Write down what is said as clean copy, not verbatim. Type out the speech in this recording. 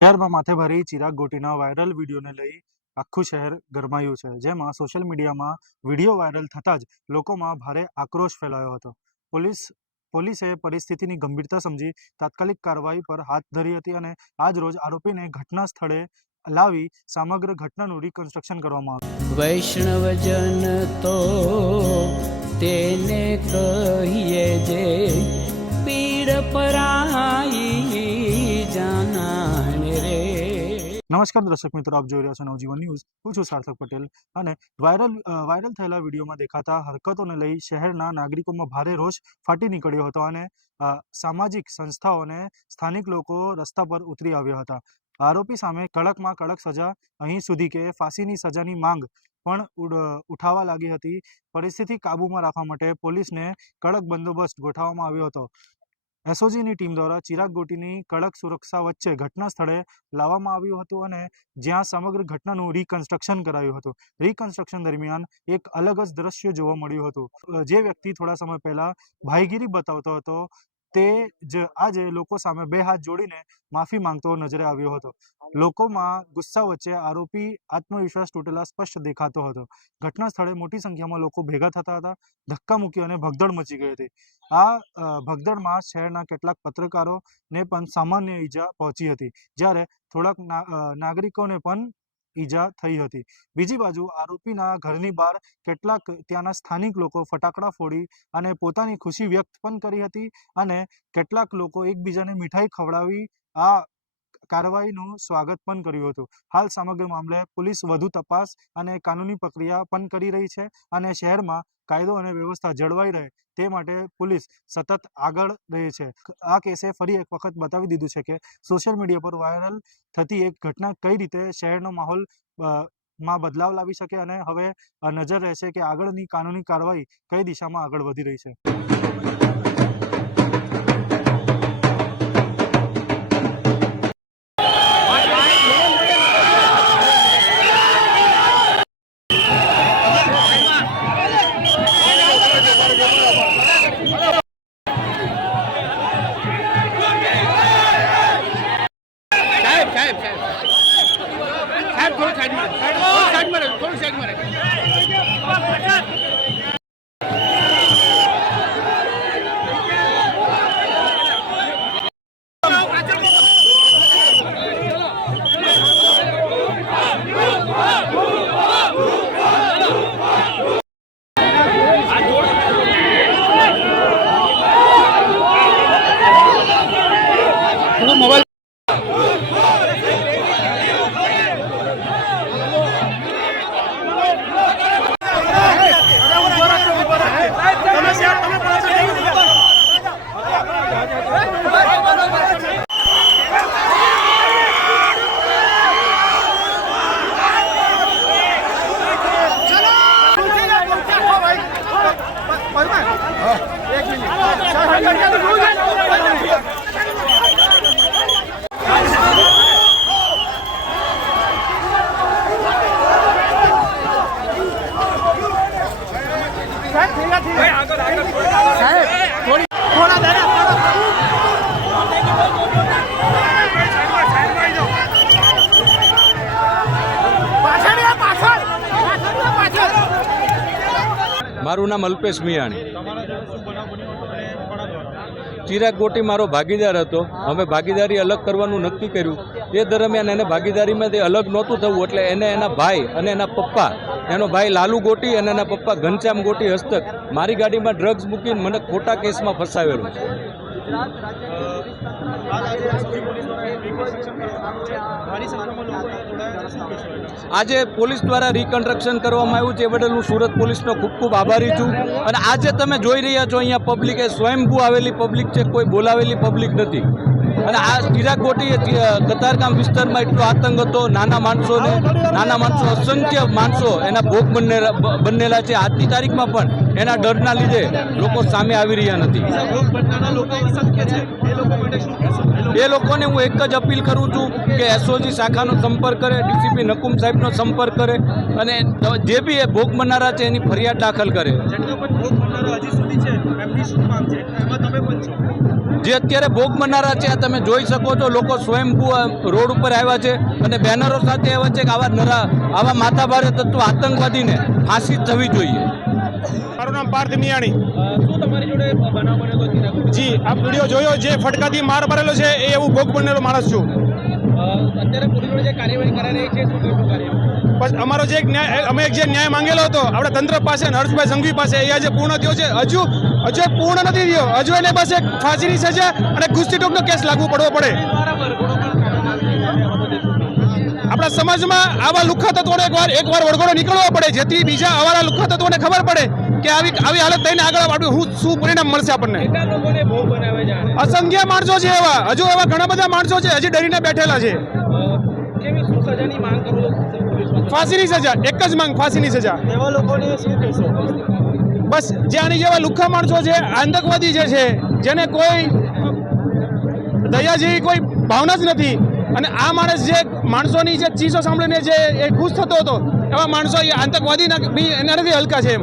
શહેરમાં માથેભારી ચિરાગ ગોટીના વાયરલ વિડીયોને લઈ આખું શહેર ગરમાયું છે, જેમાં સોશિયલ મીડિયામાં વિડીયો વાયરલ થતાં જ લોકોમાં ભારે આક્રોશ ફેલાયો હતો। પોલીસે પરિસ્થિતિની ગંભીરતા સમજી તાત્કાલિક કાર્યવાહી પર હાથ ધરી હતી અને આજ રોજ આરોપીને ઘટના સ્થળે લાવી સમગ્ર ઘટનાનું રિકન્સ્ટ્રક્શન કરવામાં આવ્યું। વૈષ્ણવજન તો તેને કહીએ જે પીડ પરાઈ જાનાને રે। નમસ્કાર દર્શક મિત્રો, આપ જોઈ રહ્યા છો નવજીવન ન્યૂઝ। હું છું સાર્થક પટેલ અને વાયરલ થયેલા વિડીયોમાં દેખાતા હરકતોને લઈ શહેરના નાગરિકોમાં ભારે રોષ ફાટી નીકળ્યો હતો અને સામાજિક સંસ્થાઓ અને સ્થાનિક લોકો રસ્તા પર ઉતરી આવ્યા હતા। આરોપી સામે કડકમાં કડક સજા, અહીં સુધી કે ફાંસીની સજાની માંગ પણ ઉઠાવવા લાગી હતી। પરિસ્થિતિ કાબૂમાં રાખવા માટે પોલીસને કડક બંદોબસ્ત ગોઠવવામાં આવ્યો હતો। એસઓજીની ટીમ દ્વારા ચિરાગ ગોટીની કડક સુરક્ષા વચ્ચે ઘટના સ્થળે લાવવામાં આવ્યું હતું અને જ્યાં સમગ્ર ઘટનાનું રિકન્સ્ટ્રક્શન કરાયું હતું। રિકન્સ્ટ્રક્શન દરમિયાન એક અલગ જ દ્રશ્ય જોવા મળ્યું હતું। જે વ્યક્તિ થોડા સમય પહેલા ભાઈગીરી બતાવતો હતો તે જ આજે લોકો સામે બે હાથ જોડીને માફી માંગતો નજરે આવ્યો હતો। લોકોમાં ગુસ્સા વચ્ચે આરોપી આત્મવિશ્વાસ તૂટેલા સ્પષ્ટ દેખાતો હતો। ઘટના સ્થળે મોટી સંખ્યામાં લોકો ભેગા થતા હતા, ધક્કા મૂકી અને ભગદડ મચી ગઈ હતી। આ ભગદડમાં શહેરના કેટલાક પત્રકારોને પણ સામાન્ય ઈજા પહોંચી હતી, જ્યારે થોડાક નાગરિકોને પણ ઈજા થઈ હતી। બીજી બાજુ આરોપીના ઘરની બહાર કેટલાક ત્યાંના સ્થાનિક લોકો ફટાકડા ફોડી અને પોતાની ખુશી વ્યક્ત પણ કરી હતી અને કેટલાક લોકો એકબીજાને મીઠાઈ ખવડાવી આ કાર્યવાહીનું સ્વાગત પણ કર્યું હતું। હાલ સમગ્ર મામલે પોલીસ વધુ તપાસ અને કાનૂની પ્રક્રિયા પણ કરી રહી છે અને શહેરમાં કાયદો અને વ્યવસ્થા જળવાઈ રહે તે માટે પોલીસ સતત આગળ રહી છે। આ કેસે ફરી એક વખત બતાવી દીધું છે કે સોશિયલ મીડિયા પર વાયરલ થતી એક ઘટના કઈ રીતે શહેરનો માહોલ માં બદલાવ લાવી શકે અને હવે નજર રહેશે કે આગળની કાનૂની કાર્યવાહી કઈ દિશામાં આગળ વધી રહી છે। મારું નામ અલ્પેશ મિયાણી। ચિરાગ ગોટી મારો ભાગીદાર હતો। અમે ભાગીદારી અલગ કરવાનું નક્કી કર્યું। એ દરમિયાન એને ભાગીદારીમાંથી અલગ નહોતું થવું એટલે એને એના ભાઈ અને એના પપ્પા, એનો ભાઈ લાલુ ગોટી અને એના પપ્પા ઘનશ્યામ ગોટી હસ્તક મારી ગાડીમાં ડ્રગ્સ મૂકીને મને ખોટા કેસમાં ફસાવેલો છે। આજે પોલીસ દ્વારા રિકન્સ્ટ્રક્શન કરવામાં આવ્યું છે, એ બદલ હું સુરત પોલીસનો ખૂબ ખૂબ આભારી છું। અને આજે તમે જોઈ રહ્યા છો અહીંયા પબ્લિક એ સ્વયંભૂ આવેલી પબ્લિક છે, કોઈ બોલાવેલી પબ્લિક નથી। અને આ ચિરાગ ગોટી કતારગામ વિસ્તારમાં એટલો આતંક હતો, નાના માણસો અસંખ્ય માણસો એના ભોગ બનેલા છે। આજની તારીખમાં પણ એના ડરના લીધે લોકો સામે આવી રહ્યા નથી। એ લોકોને હું એક જ અપીલ કરું છું કે એસઓજી શાખાનો સંપર્ક કરે, ડીસીપી નકુમ સાહેબનો સંપર્ક કરે અને જે બી એ ભોગ બનનારા છે એની ફરિયાદ દાખલ કરે। હજી સુધી છે એમની શું માંગ છે એમાં તમે પણ છો? જે અત્યારે ભોગ બનનારા છે આ તમે જોઈ શકો છો, લોકો સ્વયંભૂ રોડ ઉપર આવ્યા છે અને બેનરો સાથે આવ્યા છે કે આવા માથાભારે તત્વ આતંકવાદીને ફાંસી થવી જોઈએ. મારું નામ પાર્થ મિયાણી. શું તમારી જોડે બનાવ બનેલો હતી? જી, આ વિડીયો જોયો, જે ફટકાથી માર મારેલો છે એ એવું ભોગ બનેલો માણસ છું. અત્યારે પોલીસ જોડે જે કાર્યવાહી કરાઈ રહી છે શું કહેશો કાર્યવાહી? બસ અમારો જે અમે જે ન્યાય માંગેલો હતો આપણા તંત્ર પાસે અને હર્ષભાઈ સંઘવી પાસે, એ આજે પૂર્ણ થયો છે. હજુ પૂર્ણ નથી થયો. હજુ એને પાસે ફાંસીની સજા અને ગુસ્તીટોકનો કેસ લાગુ પડવો પડે. આપણા સમાજમાં આવા લુખ્ખા તત્વોને એકવાર વળગોળો નીકળવો પડે, જેથી બીજા આવા લુખ્ખા તત્વોને ખબર પડે કે આવી હાલત થઈને આગળ આપણું શું પરિણામ મળશે આપણને. અસંખ્ય માણસો છે એવા, હજુ એવા ઘણા બધા માણસો છે હજી ડરીને બેઠેલા છે. ફાંસીની સજા, એક જ માંગ, ફાંસીની સજા. એવા લોકોને શું કહેશો? બસ જે આની જેવા લુખ્ખા માણસો છે, આતંકવાદી જે છે, જેને કોઈ દયા જેવી કોઈ ભાવના જ નથી, અને આ માણસ જે માણસોની જે ચીસો સાંભળીને જે એ ખુશ થતો હતો, એવા માણસો એ આતંકવાદીના બી એનાથી હલકા છે એમ.